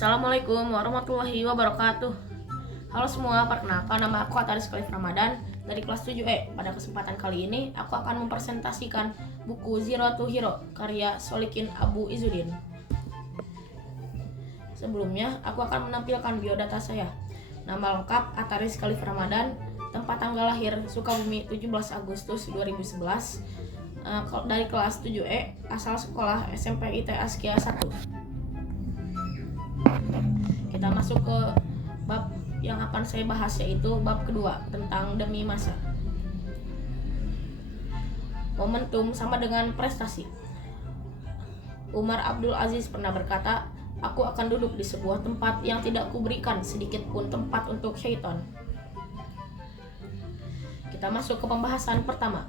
Assalamualaikum warahmatullahi wabarakatuh. Halo semua, perkenalkan nama aku Ataris Khalif Ramadan dari kelas 7E. Pada kesempatan kali ini, aku akan mempresentasikan buku Zero to Hero karya Solikin Abu Izzuddin. Sebelumnya, aku akan menampilkan biodata saya. Nama lengkap Ataris Khalif Ramadan, tempat tanggal lahir Sukabumi 17 Agustus 2011, dari kelas 7E, asal sekolah SMP IT Askia 1. Kita masuk ke bab yang akan saya bahas, yaitu bab kedua tentang demi masa. Momentum sama dengan prestasi. Umar Abdul Aziz pernah berkata, "Aku akan duduk di sebuah tempat yang tidak kuberikan sedikit pun tempat untuk syaitan." Kita masuk ke pembahasan pertama.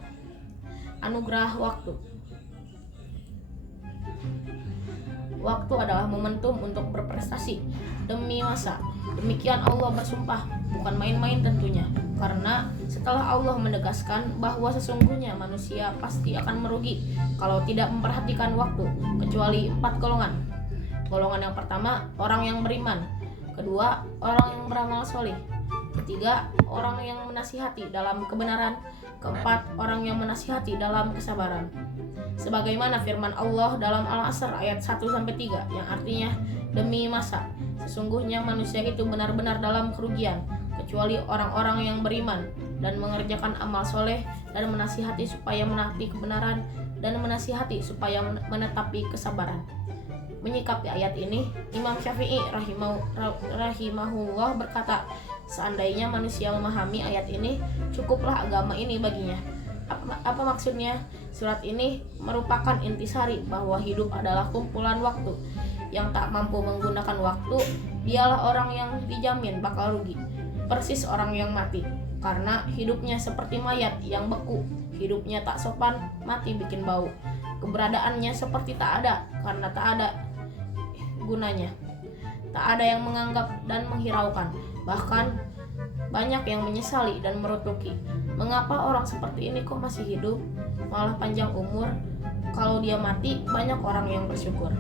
Anugerah waktu. Waktu adalah momentum untuk berprestasi demi masa. Demikian Allah bersumpah, bukan main-main tentunya. Karena setelah Allah menegaskan bahwa sesungguhnya manusia pasti akan merugi kalau tidak memperhatikan waktu, kecuali 4 golongan. Golongan yang pertama, orang yang beriman. Kedua, orang yang beramal soleh. Ketiga, orang yang menasihati dalam kebenaran. Keempat, orang yang menasihati dalam kesabaran. Sebagaimana firman Allah dalam Al-Asr ayat 1-3 yang artinya, demi masa, sesungguhnya manusia itu benar-benar dalam kerugian, kecuali orang-orang yang beriman dan mengerjakan amal soleh dan menasihati supaya menaati kebenaran dan menasihati supaya menetapi kesabaran. Menyikapi ayat ini, Imam Syafi'i rahimahullah berkata, seandainya manusia memahami ayat ini, cukuplah agama ini baginya. Apa maksudnya? Surat ini merupakan intisari bahwa hidup adalah kumpulan waktu. Yang tak mampu menggunakan waktu, dialah orang yang dijamin bakal rugi. Persis orang yang mati, karena hidupnya seperti mayat yang beku. Hidupnya tak sopan, mati bikin bau. Keberadaannya seperti tak ada, karena tak ada gunanya. Tak ada yang menganggap dan menghiraukan. Bahkan banyak yang menyesali dan merutuki. Mengapa orang seperti ini kok masih hidup, malah panjang umur? Kalau dia mati, banyak orang yang bersyukur.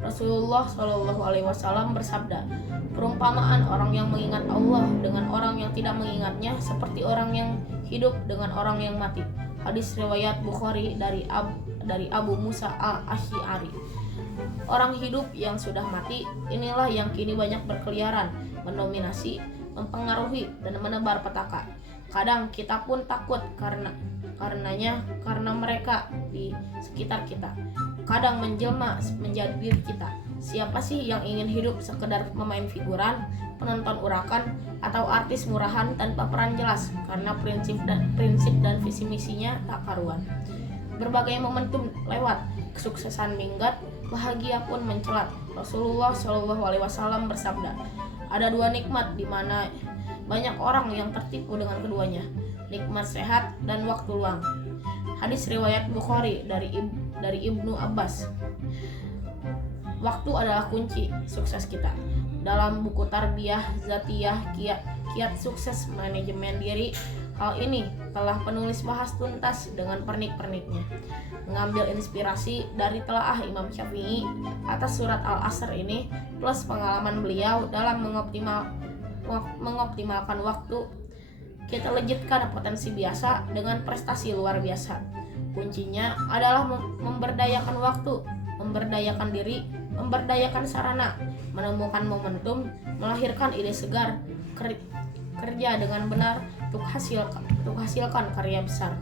Rasulullah SAW bersabda, perumpamaan orang yang mengingat Allah dengan orang yang tidak mengingatnya seperti orang yang hidup dengan orang yang mati. Hadis riwayat Bukhari dari Abu Musa al-Asy'ari. Orang hidup yang sudah mati, inilah yang kini banyak berkeliaran, mendominasi, mempengaruhi, dan menebar petaka. Kadang kita pun takut karena mereka di sekitar kita. Kadang menjelma menjadi diri kita. Siapa sih yang ingin hidup sekedar memain figuran, penonton urakan, atau artis murahan tanpa peran jelas karena prinsip dan visi misinya tak karuan. Berbagai momentum lewat, kesuksesan minggat, bahagia pun mencelat. Rasulullah SAW bersabda, ada 2 nikmat di mana banyak orang yang tertipu dengan keduanya, nikmat sehat dan waktu luang. Hadis riwayat Bukhari dari Ibnu Abbas. Waktu adalah kunci sukses kita. Dalam buku Tarbiyah Zatiyah Kiat Sukses Manajemen Diri, hal ini telah penulis bahas tuntas dengan pernik-perniknya. Mengambil inspirasi dari telaah Imam Syafi'i atas surat Al-Asr ini, plus pengalaman beliau dalam mengoptimalkan waktu, kita legitkan potensi biasa dengan prestasi luar biasa. Kuncinya adalah memberdayakan waktu, memberdayakan diri, memberdayakan sarana, menemukan momentum, melahirkan ide segar, kerja dengan benar untuk hasilkan karya besar.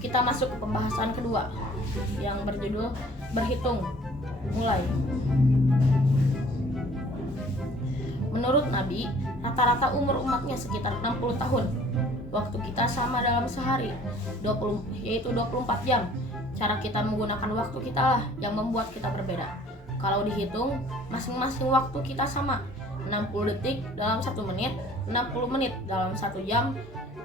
Kita masuk ke pembahasan kedua yang berjudul berhitung mulai. Menurut Nabi, rata-rata umur umatnya sekitar 60 tahun. Waktu kita sama dalam sehari, yaitu 24 jam. Cara kita menggunakan waktu kita lah yang membuat kita berbeda. Kalau dihitung, masing-masing waktu kita sama. 60 detik dalam 1 menit, 60 menit dalam 1 jam,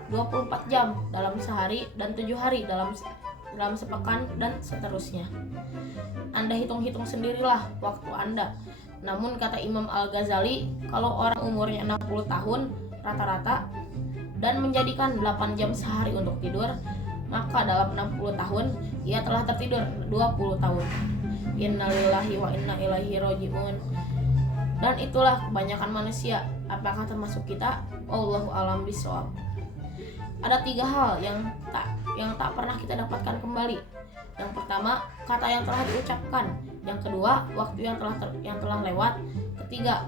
24 jam dalam sehari, dan 7 hari dalam sepekan, dan seterusnya. Anda hitung-hitung sendirilah waktu Anda. Namun kata Imam Al-Ghazali, kalau orang umurnya 60 tahun rata-rata dan menjadikan 8 jam sehari untuk tidur, maka dalam 60 tahun ia telah tertidur 20 tahun. Innalillahi wa inna ilaihi raji'un. Dan itulah kebanyakan manusia. Apakah termasuk kita? Allahu a'lam bishawab. Ada 3 hal yang tak pernah kita dapatkan kembali. Yang pertama, kata yang telah diucapkan. Yang kedua, waktu yang telah lewat. Ketiga,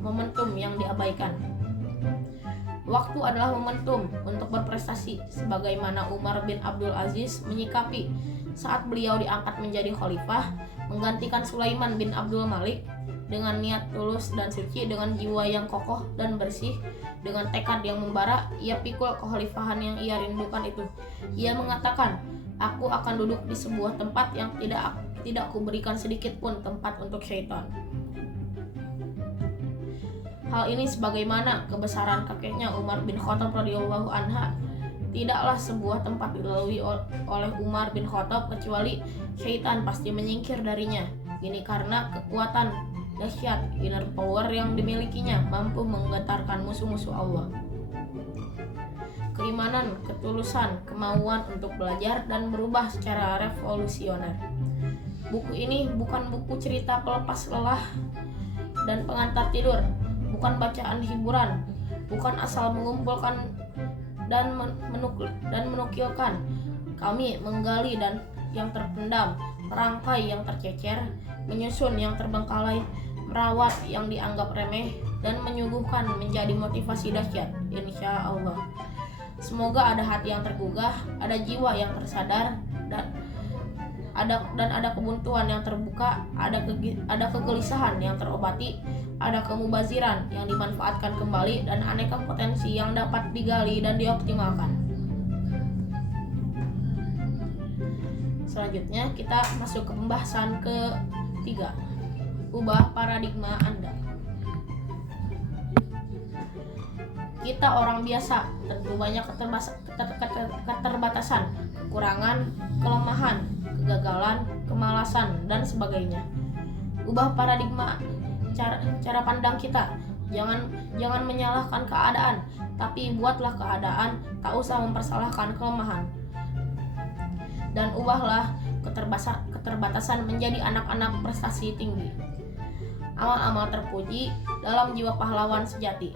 momentum yang diabaikan. Waktu adalah momentum untuk berprestasi, sebagaimana Umar bin Abdul Aziz menyikapi saat beliau diangkat menjadi khalifah, menggantikan Sulaiman bin Abdul Malik dengan niat tulus dan suci, dengan jiwa yang kokoh dan bersih, dengan tekad yang membara. Ia pikul kekhalifahan yang ia rindukan itu. Ia mengatakan, aku akan duduk di sebuah tempat yang tidak kuberikan sedikit pun tempat untuk syaitan. Hal ini sebagaimana kebesaran kakeknya Umar bin Khattab radhiyallahu anha. Tidaklah sebuah tempat dilalui oleh Umar bin Khattab kecuali syaitan pasti menyingkir darinya. Ini karena kekuatan dahsyat inner power yang dimilikinya mampu menggetarkan musuh-musuh Allah. Keimanan, ketulusan, kemauan untuk belajar dan berubah secara revolusioner. Buku ini bukan buku cerita pelepas lelah dan pengantar tidur, bukan bacaan hiburan, bukan asal mengumpulkan dan menukilkan. Kami menggali dan yang terpendam, merangkai yang tercecer, menyusun yang terbengkalai, merawat yang dianggap remeh, dan menyuguhkan menjadi motivasi dahsyat, insya Allah. Semoga ada hati yang tergugah, ada jiwa yang tersadar, dan ada kebuntuan yang terbuka, ada kegelisahan yang terobati, ada kemubaziran yang dimanfaatkan kembali, dan aneka potensi yang dapat digali dan dioptimalkan. Selanjutnya kita masuk ke pembahasan ketiga, ubah paradigma Anda. Kita orang biasa, tentu banyak keterbatasan, kekurangan, kelemahan, kegagalan, kemalasan, dan sebagainya. Ubah paradigma cara pandang kita. Jangan menyalahkan keadaan, tapi buatlah keadaan, tak usah mempersalahkan kelemahan. Dan ubahlah keterbatasan menjadi anak-anak prestasi tinggi. Amal-amal terpuji dalam jiwa pahlawan sejati.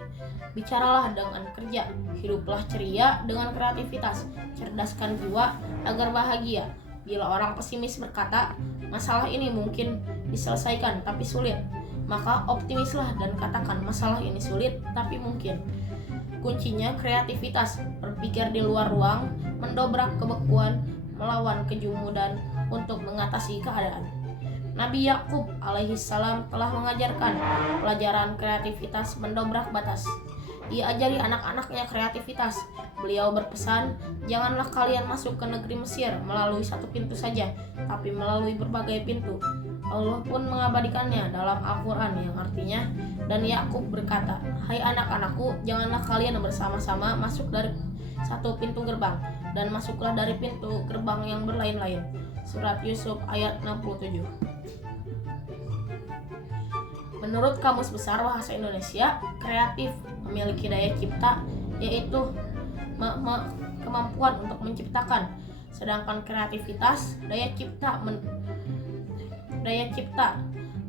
Bicaralah dengan kerja, hiduplah ceria dengan kreativitas, cerdaskan jiwa agar bahagia. Bila orang pesimis berkata, masalah ini mungkin diselesaikan tapi sulit, maka optimislah dan katakan masalah ini sulit tapi mungkin. Kuncinya kreativitas, berpikir di luar ruang, mendobrak kebekuan, melawan kejumudan untuk mengatasi keadaan. Nabi Yakub alaihi salam telah mengajarkan pelajaran kreativitas mendobrak batas. Ia ajari anak-anaknya kreativitas. Beliau berpesan, janganlah kalian masuk ke negeri Mesir melalui satu pintu saja, tapi melalui berbagai pintu. Allah pun mengabadikannya dalam Al-Quran yang artinya, dan Yakub berkata, hai anak-anakku, janganlah kalian bersama-sama masuk dari satu pintu gerbang, dan masuklah dari pintu gerbang yang berlain-lain. Surat Yusuf ayat 67. Menurut Kamus Besar Bahasa Indonesia, kreatif memiliki daya cipta, yaitu kemampuan untuk menciptakan. Sedangkan kreativitas, daya cipta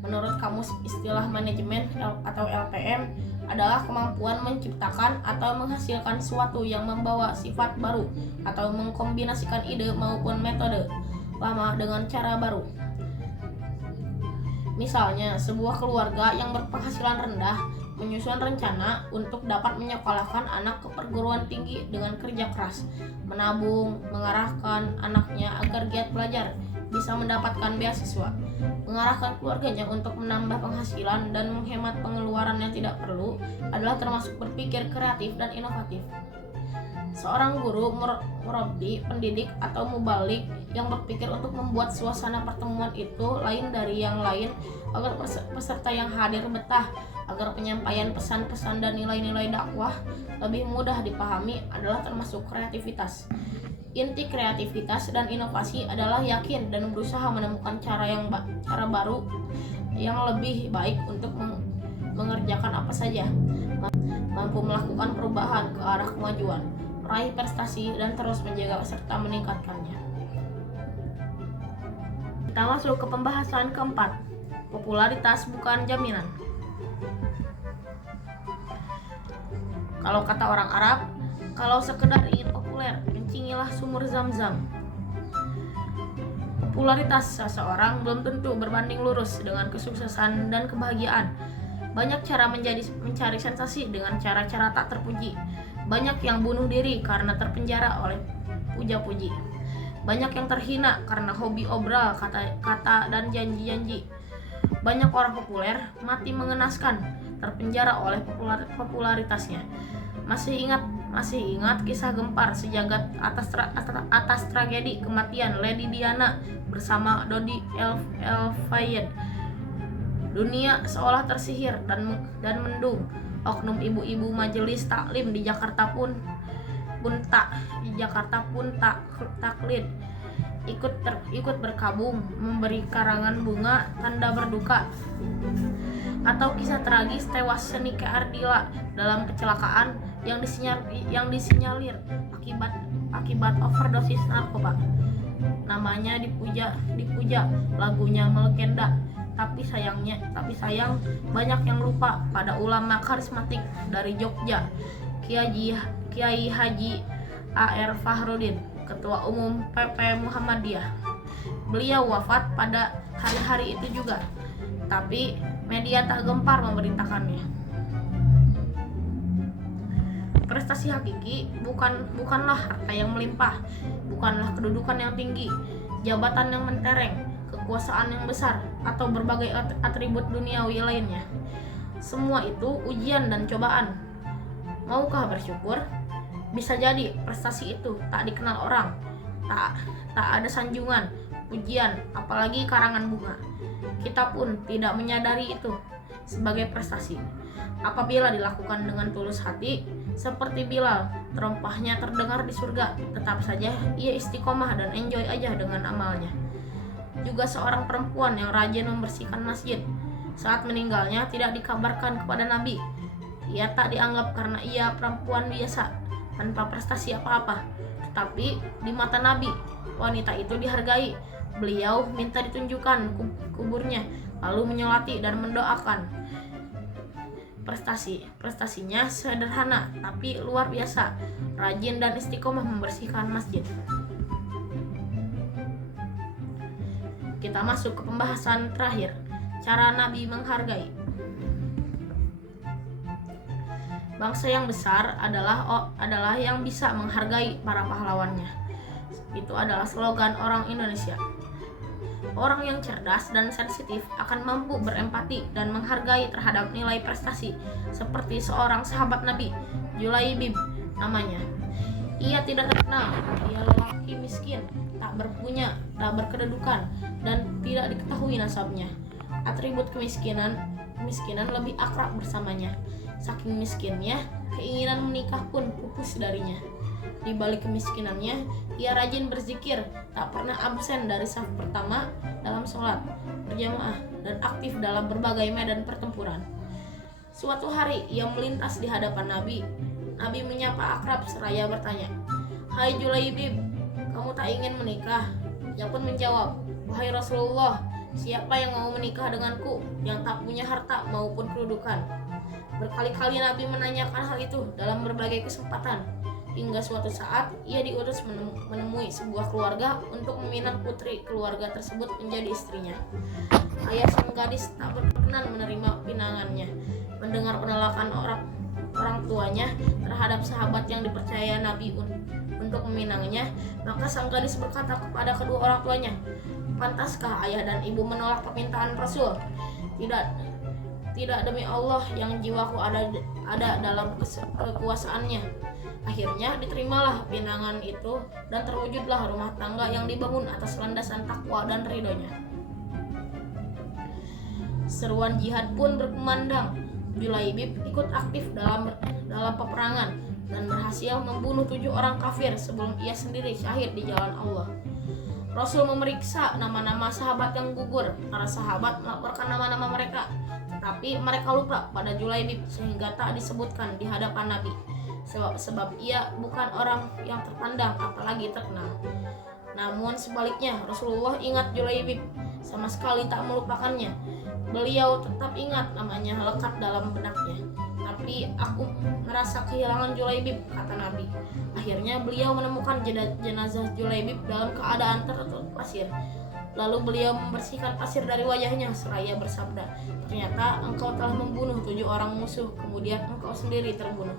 menurut Kamus Istilah Manajemen atau LPM adalah kemampuan menciptakan atau menghasilkan sesuatu yang membawa sifat baru atau mengkombinasikan ide maupun metode lama dengan cara baru. Misalnya, sebuah keluarga yang berpenghasilan rendah menyusun rencana untuk dapat menyekolahkan anak ke perguruan tinggi dengan kerja keras, menabung, mengarahkan anaknya agar giat belajar, bisa mendapatkan beasiswa, mengarahkan keluarganya untuk menambah penghasilan dan menghemat pengeluaran yang tidak perlu adalah termasuk berpikir kreatif dan inovatif. Seorang guru, murabbi, pendidik, atau mubalik yang berpikir untuk membuat suasana pertemuan itu lain dari yang lain agar peserta yang hadir betah, agar penyampaian pesan-pesan dan nilai-nilai dakwah lebih mudah dipahami adalah termasuk kreativitas. Inti kreativitas dan inovasi adalah yakin dan berusaha menemukan cara baru yang lebih baik untuk mengerjakan apa saja, mampu melakukan perubahan ke arah kemajuan. raih prestasi, dan terus menjaga serta meningkatkannya. Kita masuk ke pembahasan keempat. Popularitas bukan jaminan. Kalau kata orang Arab, kalau sekedar ingin populer, kencingilah sumur Zam-Zam. Popularitas seseorang belum tentu berbanding lurus dengan kesuksesan dan kebahagiaan. Banyak cara mencari sensasi dengan cara-cara tak terpuji. Banyak yang bunuh diri karena terpenjara oleh puja-puji. Banyak yang terhina karena hobi obral, kata-kata, dan janji-janji. Banyak orang populer mati mengenaskan, terpenjara oleh popularitasnya. Masih ingat kisah gempar sejagat atas tragedi kematian Lady Diana bersama Dodi El-Fayed. Dunia seolah tersihir dan mendung. Oknum ibu-ibu majelis taklim di Jakarta pun taklid ikut berkabung memberi karangan bunga tanda berduka. Atau kisah tragis tewas Senike Ardila dalam kecelakaan yang disinyalir akibat overdosis narkoba. Namanya dipuja, lagunya melegenda. Tapi sayang banyak yang lupa pada ulama karismatik dari Jogja, Kiai Haji A.R. Fahrudin, Ketua Umum PP Muhammadiyah. Beliau wafat pada hari-hari itu juga, tapi media tak gempar memberitakannya. Prestasi hakiki bukanlah harta yang melimpah, bukanlah kedudukan yang tinggi, jabatan yang mentereng, kekuasaan yang besar, atau berbagai atribut duniawi lainnya. Semua itu ujian dan cobaan. Maukah bersyukur? Bisa jadi prestasi itu tak dikenal orang, tak ada sanjungan, pujian, apalagi karangan bunga. Kita pun tidak menyadari itu sebagai prestasi. Apabila dilakukan dengan tulus hati, seperti Bilal, terompahnya terdengar di surga. Tetap saja ia istiqomah dan enjoy aja dengan amalnya. Juga seorang perempuan yang rajin membersihkan masjid. Saat meninggalnya tidak dikabarkan kepada Nabi. Ia tak dianggap karena ia perempuan biasa, tanpa prestasi apa-apa. Tetapi di mata Nabi, wanita itu dihargai. Beliau minta ditunjukkan kuburnya, lalu menyolati dan mendoakan. Prestasinya sederhana tapi luar biasa, rajin dan istiqomah membersihkan masjid. Kita masuk ke pembahasan terakhir, cara Nabi menghargai. Bangsa yang besar adalah yang bisa menghargai para pahlawannya. Itu adalah slogan orang Indonesia. Orang yang cerdas dan sensitif akan mampu berempati dan menghargai terhadap nilai prestasi, seperti seorang sahabat Nabi, Julaibib namanya. Ia tidak terkenal, ia lelaki miskin, tak berpunya, tak berkedudukan, dan tidak diketahui nasabnya. Atribut kemiskinan lebih akrab bersamanya. Saking miskinnya, keinginan menikah pun pupus darinya. Di balik kemiskinannya, ia rajin berzikir, tak pernah absen dari saf pertama dalam sholat berjamaah, dan aktif dalam berbagai medan pertempuran. Suatu hari, ia melintas di hadapan Nabi. Nabi menyapa akrab seraya bertanya, "Hai Julaibib, kamu tak ingin menikah?" Ia pun menjawab, "Wahai Rasulullah, siapa yang mau menikah denganku yang tak punya harta maupun kedudukan?" Berkali-kali Nabi menanyakan hal itu dalam berbagai kesempatan. Hingga suatu saat ia diutus menemui sebuah keluarga untuk meminang putri keluarga tersebut menjadi istrinya. Ayah sang gadis tak berkenan menerima pinangannya. Mendengar penolakan orang tuanya terhadap sahabat yang dipercaya Nabi untuk meminangnya, maka sang gadis berkata kepada kedua orang tuanya, "Pantaskah ayah dan ibu menolak permintaan Rasul? Tidak, demi Allah yang jiwaku ada dalam kekuasaannya." Akhirnya diterimalah pinangan itu dan terwujudlah rumah tangga yang dibangun atas landasan takwa dan ridhonya. Seruan jihad pun berkumandang. Julaibib ikut aktif dalam peperangan dan berhasil membunuh 7 orang kafir sebelum ia sendiri syahid di jalan Allah. Rasul memeriksa nama-nama sahabat yang gugur. Para sahabat melaporkan nama-nama mereka, tetapi mereka lupa pada Julaibib sehingga tak disebutkan di hadapan Nabi. sebab ia bukan orang yang terpandang apalagi terkenal. Namun sebaliknya, Rasulullah ingat Julaibib, sama sekali tak melupakannya. Beliau tetap ingat namanya lekat dalam benaknya. Tapi aku merasa kehilangan Julaibib, kata Nabi. Akhirnya beliau menemukan jenazah Julaibib dalam keadaan tertutup pasir. Lalu beliau membersihkan pasir dari wajahnya seraya bersabda, ternyata engkau telah membunuh 7 orang musuh, kemudian engkau sendiri terbunuh.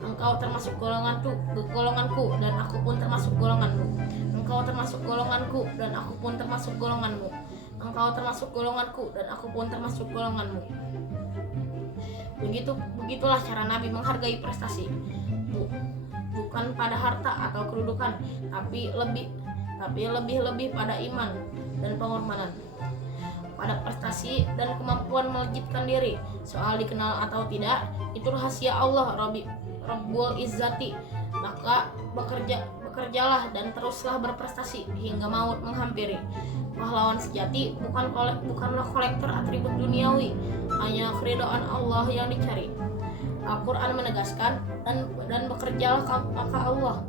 Engkau termasuk golonganku dan aku pun termasuk golonganmu. Engkau termasuk golonganku dan aku pun termasuk golonganmu. Engkau termasuk golonganku dan aku pun termasuk golonganmu. Begitulah cara Nabi menghargai prestasi. Bukan pada harta atau kedudukan, tapi lebih pada iman dan pengorbanan. Pada prestasi dan kemampuan melejitkan diri. Soal dikenal atau tidak, itu rahasia Allah Rabbul Izzati. Maka bekerjalah dan teruslah berprestasi hingga maut menghampiri. Pahlawan sejati bukanlah kolektor atribut duniawi, hanya keridhaan Allah yang dicari. Al-Quran menegaskan, dan bekerjalah maka Allah,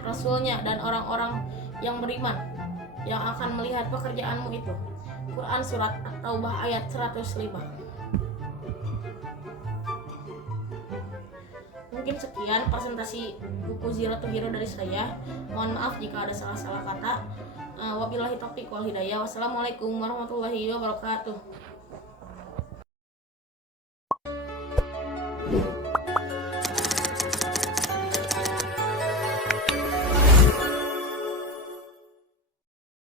Rasulnya, dan orang-orang yang beriman yang akan melihat pekerjaanmu itu. Quran Surat At-Taubah ayat 105. Mungkin sekian presentasi buku Zero to Hero dari saya. Mohon maaf jika ada salah-salah kata. Wabillahi taufiq wal hidayah. Wassalamualaikum warahmatullahi wabarakatuh.